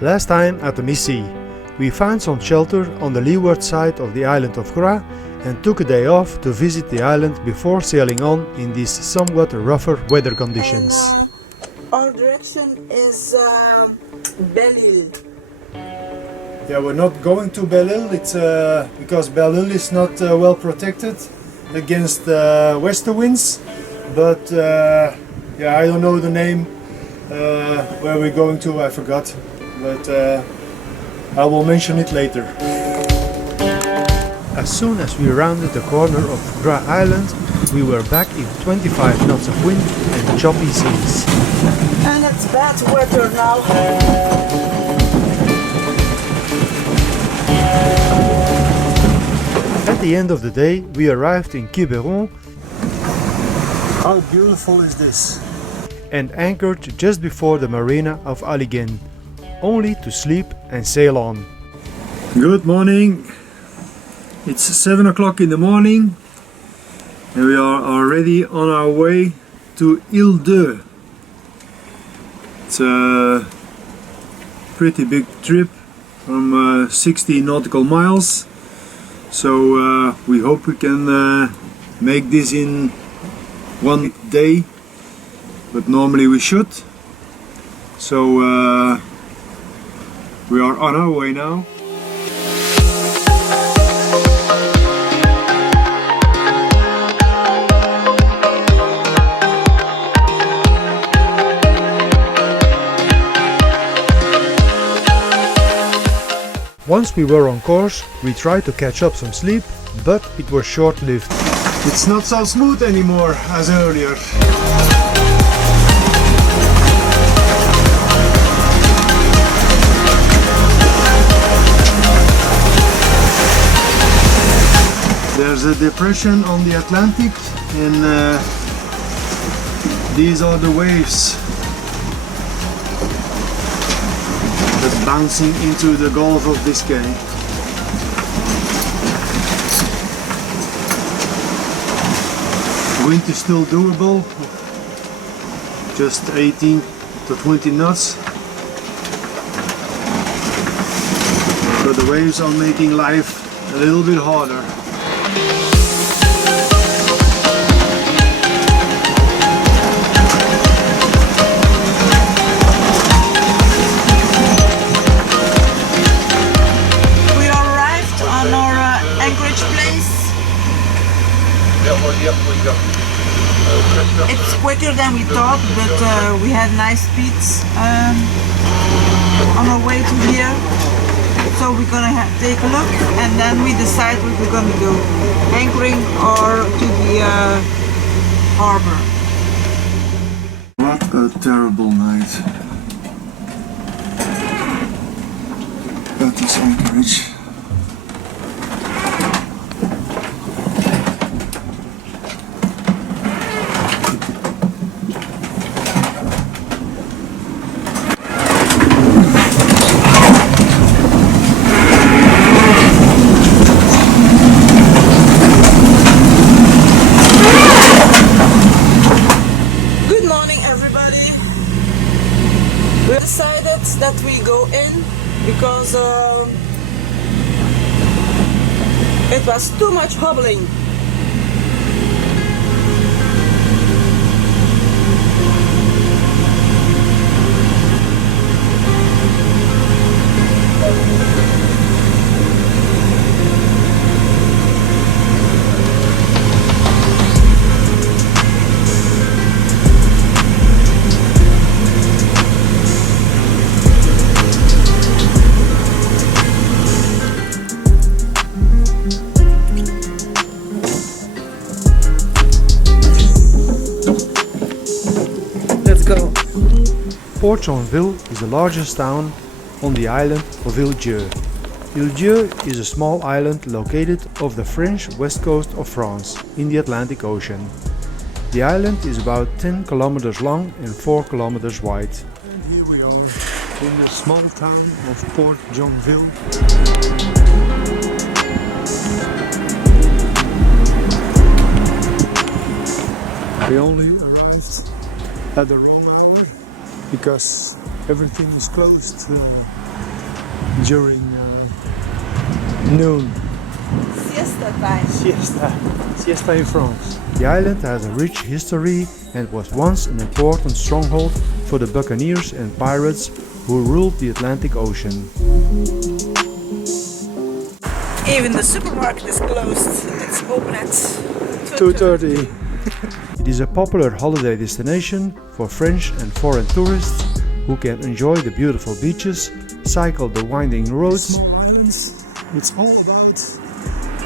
Last time at the Missy, we found some shelter on the leeward side of the island of Ré and took a day off to visit the island before sailing on in these somewhat rougher weather conditions. Our direction is Belle-Île. Yeah, we're not going to Belle-Île, it's because Belle-Île is not well protected against wester winds, but yeah, I don't know the name where we're going to, I forgot, but I will mention it later. As soon as we rounded the corner of Ré Island, we were back in 25 knots of wind and choppy seas. And it's bad weather now. At the end of the day, we arrived in Quiberon. How beautiful is this? And anchored just before the marina of Allegan, only to sleep and sail on. Good morning. It's 7 o'clock in the morning and we are already on our way to Ile de Ré. It's a pretty big trip from 60 nautical miles, so we hope we can make this in one day, but normally we should. So we are on our way now. Once we were on course, we tried to catch up some sleep, but it was short-lived. It's not so smooth anymore as earlier. There's a depression on the Atlantic and these are the waves that's bouncing into the Gulf of Biscay. Wind is still doable, just 18 to 20 knots. So the waves are making life a little bit harder. It's quicker than we thought, but we had nice speeds on our way to here. So we're gonna take a look and then we decide what we're gonna do, anchoring or to the harbor. What a terrible night. At this anchorage. We decided that we go in because it was too much hobbling. Port-Joinville is the largest town on the island of Ile de Ré. Ile de Ré is a small island located off the French west coast of France in the Atlantic Ocean. The island is about 10 kilometers long and 4 kilometers wide. And here we are in the small town of Port-Joinville. We only arrived at the wrong island because everything is closed during noon. Siesta time. Siesta in France. The island has a rich history and was once an important stronghold for the buccaneers and pirates who ruled the Atlantic Ocean. Even the supermarket is closed. It's open at 2:30. It is a popular holiday destination for French and foreign tourists who can enjoy the beautiful beaches, cycle the winding roads. Small islands. It's all about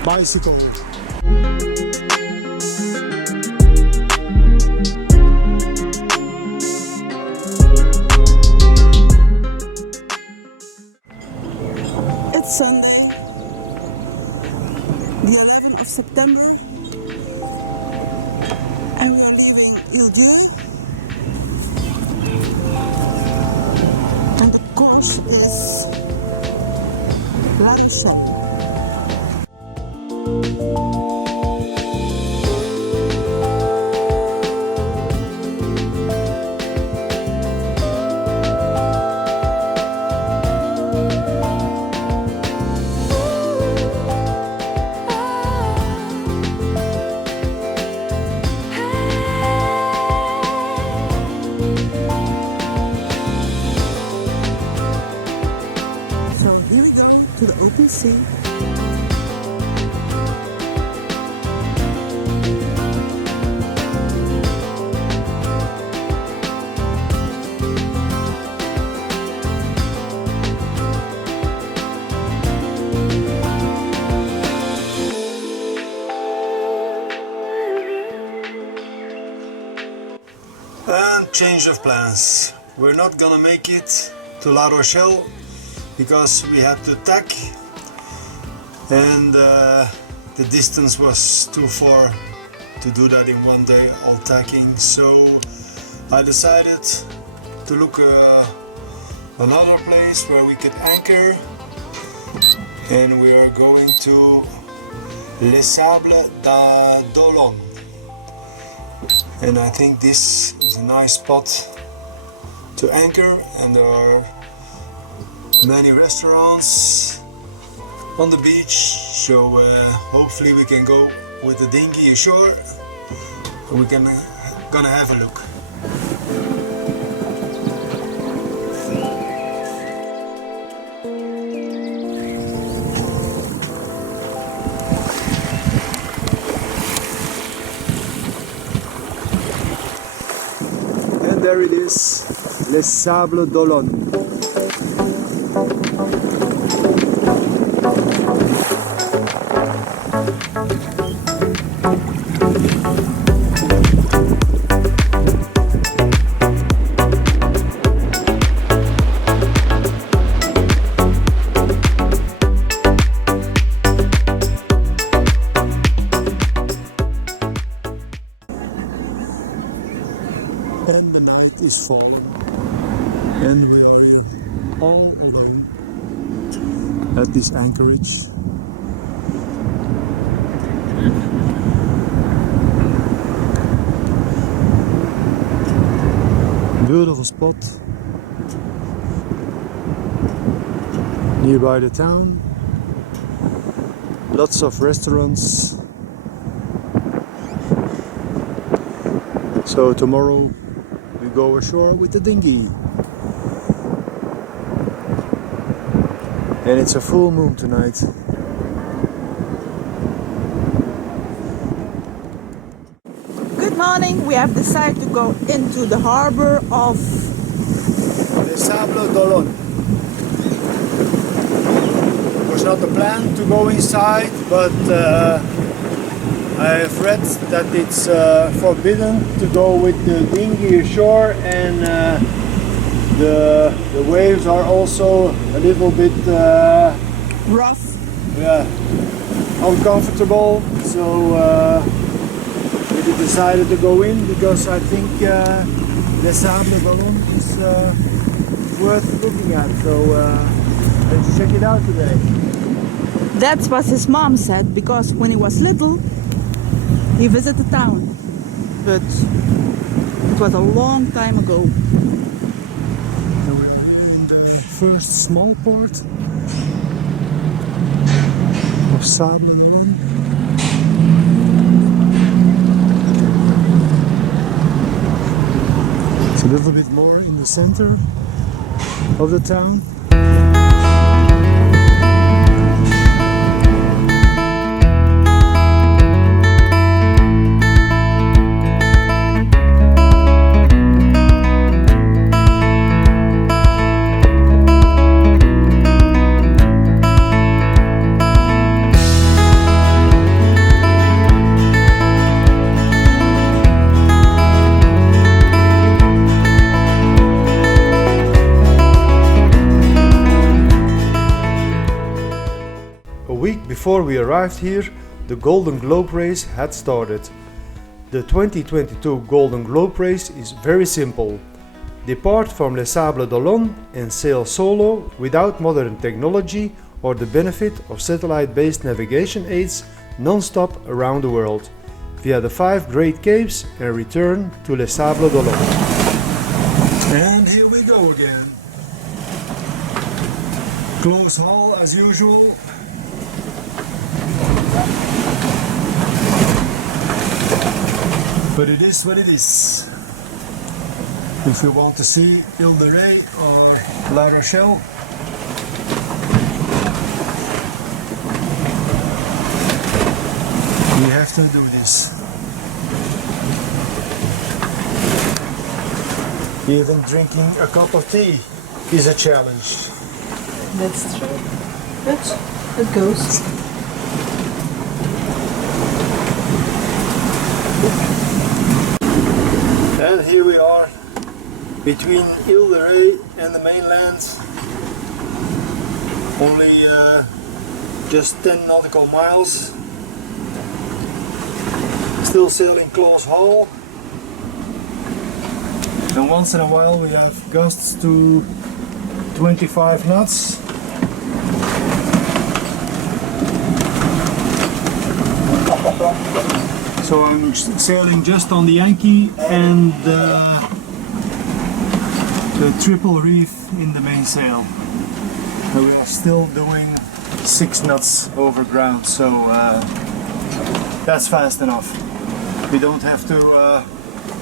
bicycle. It's Sunday, the 11th of September, and we are leaving Ile de Ré. And the course is La Rochelle. So here we go to the open sea. And change of plans. We're not gonna make it to La Rochelle because we had to tack and the distance was too far to do that in one day, all tacking. So I decided to look another place where we could anchor, and we're going to Les Sables d'Olonne. And I think this is a nice spot to anchor, and there are many restaurants on the beach, so hopefully we can go with the dinghy ashore and we're gonna have a look. And there it is, Les Sables d'Olonne. And the night is falling, and we are all alone at this anchorage. Beautiful spot nearby the town, lots of restaurants. So tomorrow we go ashore with the dinghy. And it's a full moon tonight. Good morning. We have decided to go into the harbor of Les Sables d'Olonne. It was not the plan to go inside, but I have read that it's forbidden to go with the dinghy ashore, and the waves are also a little bit rough. uncomfortable. So we decided to go in because I think Les Sables d'Olonne is worth looking at. So let's check it out today. That's what his mom said, because when he was little, he visited the town. But it was a long time ago. So we're in the first small port of Sable d'Olonne. It's a little bit more in the center of the town. A week before we arrived here, the Golden Globe race had started. The 2022 Golden Globe race is very simple. Depart from Les Sables d'Olonne and sail solo without modern technology or the benefit of satellite-based navigation aids non-stop around the world, via the 5 Great Capes and return to Les Sables d'Olonne. And here we go again. Close haul as usual. But it is what it is. If you want to see Ile de Ré or La Rochelle, you have to do this. Even drinking a cup of tea is a challenge. That's true. But it goes. And here we are between Ile de Ré and the mainland. Only just 10 nautical miles. Still sailing close haul. And once in a while we have gusts to 25 knots. So I'm sailing just on the Yankee and the triple reef in the mainsail. And we are still doing 6 knots over ground, so that's fast enough. We don't have to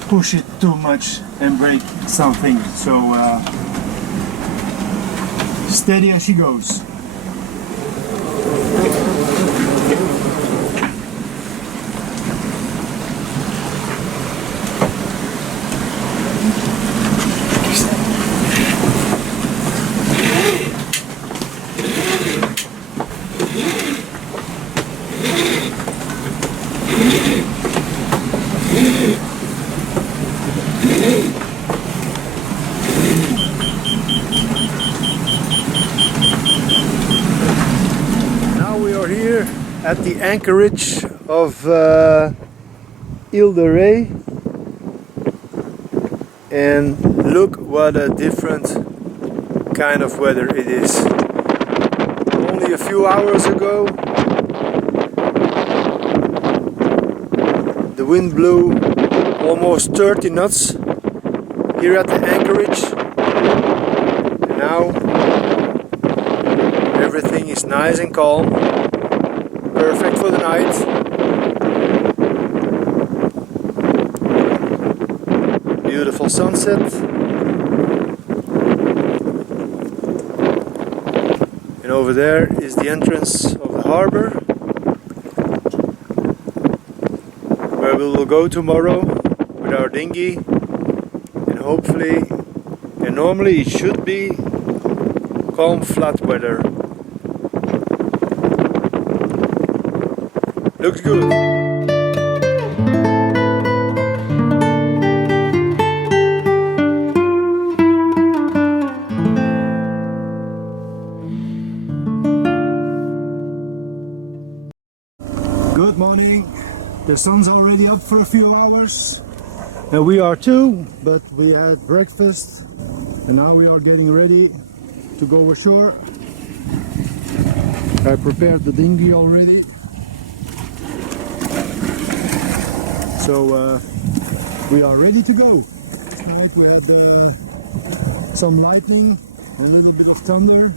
push it too much and break something, so steady as she goes. At the anchorage of Ile de Ré, and look what a different kind of weather it is. Only a few hours ago the wind blew almost 30 knots here at the anchorage, and now everything is nice and calm. Perfect for the night. Beautiful sunset. And over there is the entrance of the harbor, where we will go tomorrow with our dinghy, and hopefully, and normally it should be calm flat weather. Looks good. Good morning. The sun's already up for a few hours. And we are too, but we had breakfast and now we are getting ready to go ashore. I prepared the dinghy already. So we are ready to go. Tonight we had some lightning a little bit of thunder,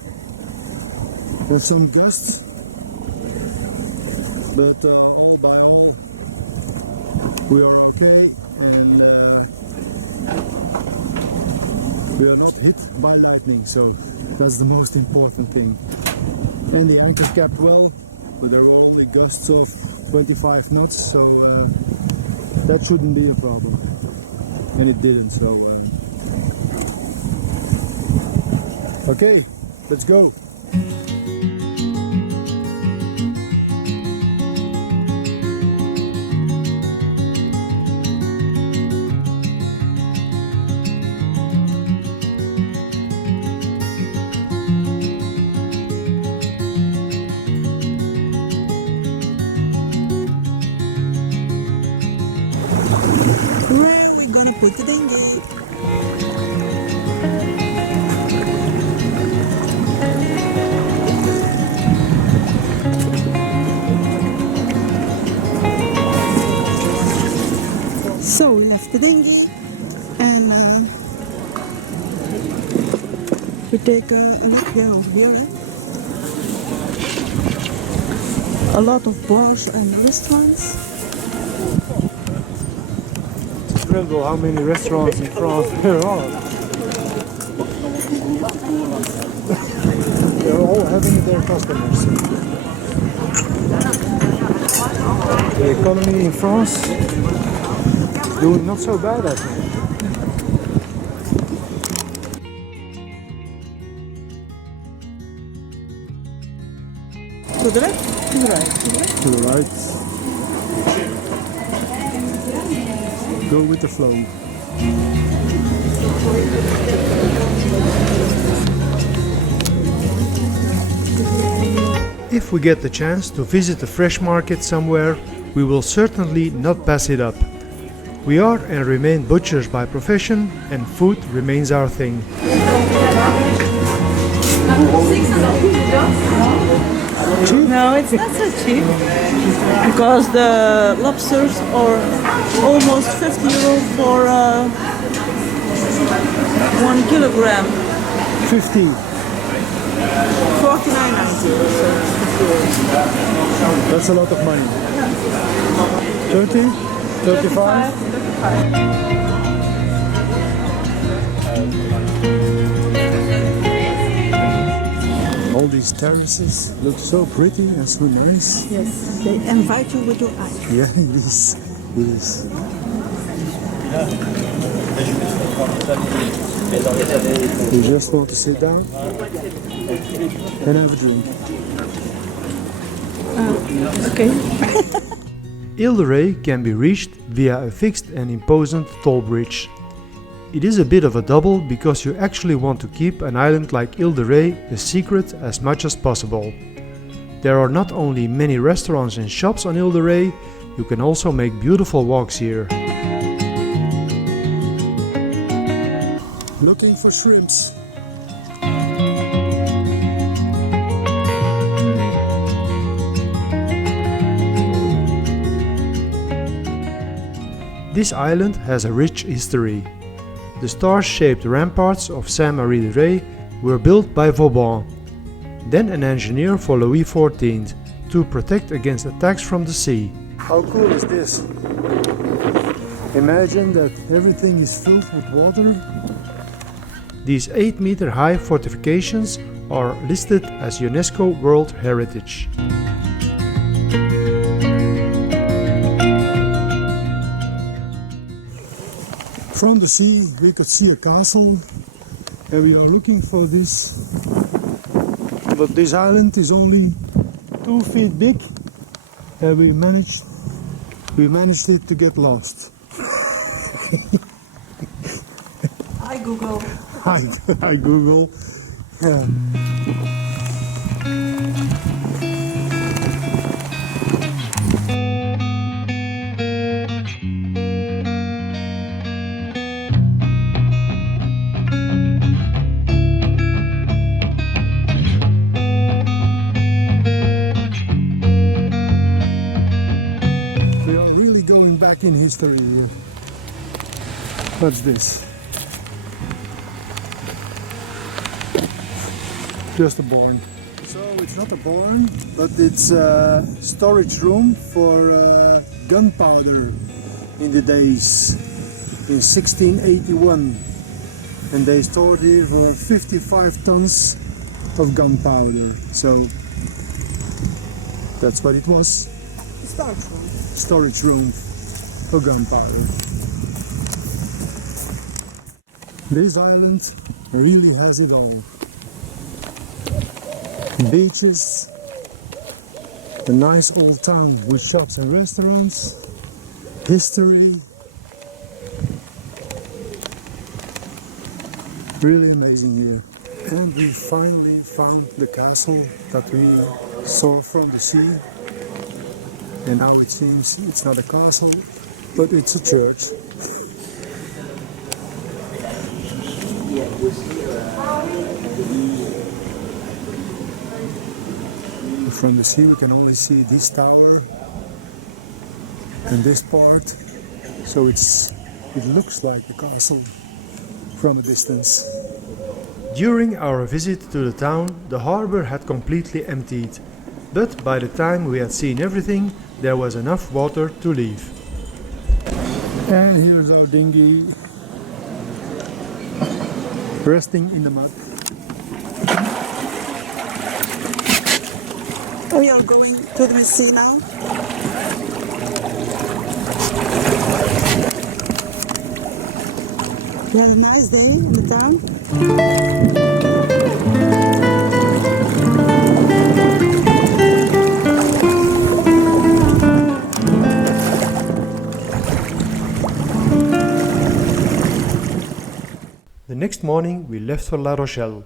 there's some gusts, but all by all we are okay, and we are not hit by lightning, so that's the most important thing. And the anchor kept well, but there were only gusts of 25 knots, so that shouldn't be a problem, and it didn't. So okay, let's go. Where we gonna put the dinghy? So we left the dinghy and we take a look there over here. A lot of bars and restaurants. It's incredible how many restaurants in France there are. They're all having their customers. The economy in France is doing not so bad, I think. To the left? To the right? To the left? To the right. Go with the flow. If we get the chance to visit a fresh market somewhere, we will certainly not pass it up. We are and remain butchers by profession, and food remains our thing. No, it's not so cheap because the lobsters are almost 50 euro for 1 kilogram. 50. 49.90. That's a lot of money. 30? 35? All these terraces look so pretty and so nice. Yes, they invite you with your eyes. Yeah, it is. It is. You just want to sit down and have a drink. Okay. Ile de Ré can be reached via a fixed and imposing toll bridge. It is a bit of a double because you actually want to keep an island like Ile de Ré a secret as much as possible. There are not only many restaurants and shops on Ile de Ré, you can also make beautiful walks here. Looking for shrimps. This island has a rich history. The star-shaped ramparts of Saint-Marie de Ré were built by Vauban, then an engineer for Louis XIV, to protect against attacks from the sea. How cool is this? Imagine that everything is filled with water. These 8-meter-high fortifications are listed as UNESCO World Heritage. From the sea we could see a castle, and we are looking for this, but this island is only 2 feet big, and we managed it to get lost. Hi Google. Hi Google. Yeah. We are really going back in history here. What's this? just a barn. So it's not a barn, but it's a storage room for gunpowder in the days in 1681. And they stored here for 55 tons of gunpowder. So that's what it was. Storage room. Storage room for gunpowder. This island really has it all. Beaches, a nice old town with shops and restaurants, history. Really amazing here. And we finally found the castle that we saw from the sea. And now it seems it's not a castle, but it's a church. From the sea we can only see this tower and this part, so it looks like a castle from a distance. During our visit to the town, the harbor had completely emptied, but by the time we had seen everything, there was enough water to leave. And here's our dinghy resting in the mud. We are going to the sea now. We had a nice day in the town. The next morning we left for La Rochelle.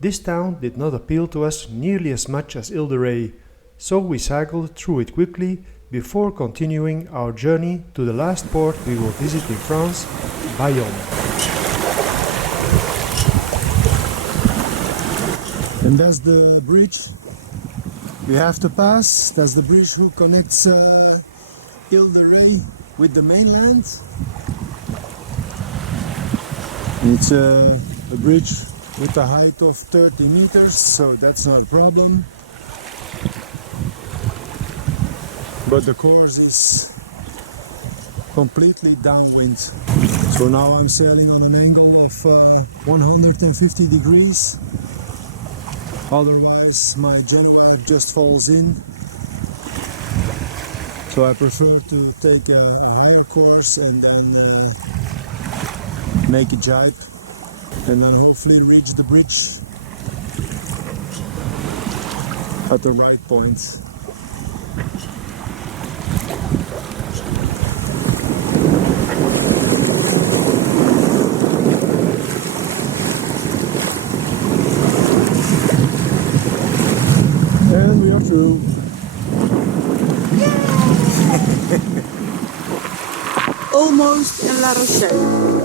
This town did not appeal to us nearly as much as Ile de Ré, so we cycled through it quickly before continuing our journey to the last port we will visit in France, Bayonne. And that's the bridge we have to pass. That's the bridge who connects Ile de Ré with the mainland. It's a bridge with a height of 30 meters, so that's not a problem. But the course is completely downwind. So now I'm sailing on an angle of 150 degrees. Otherwise my Genoa just falls in. So I prefer to take a higher course and then make a jibe and then hopefully reach the bridge at the right point. And we are through. Almost in La Rochelle.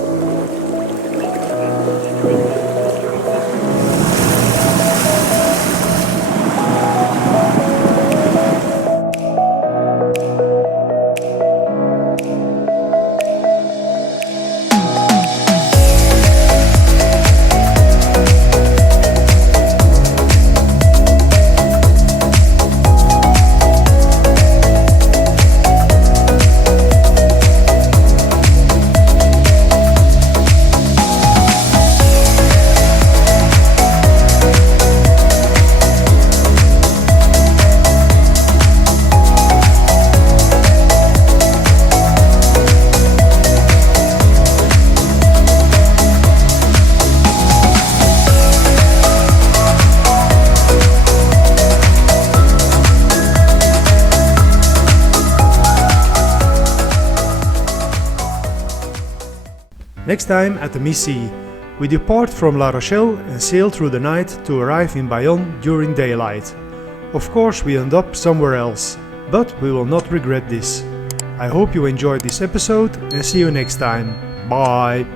Next time at the Missy, we depart from La Rochelle and sail through the night to arrive in Bayonne during daylight. Of course we end up somewhere else, but we will not regret this. I hope you enjoyed this episode and see you next time. Bye!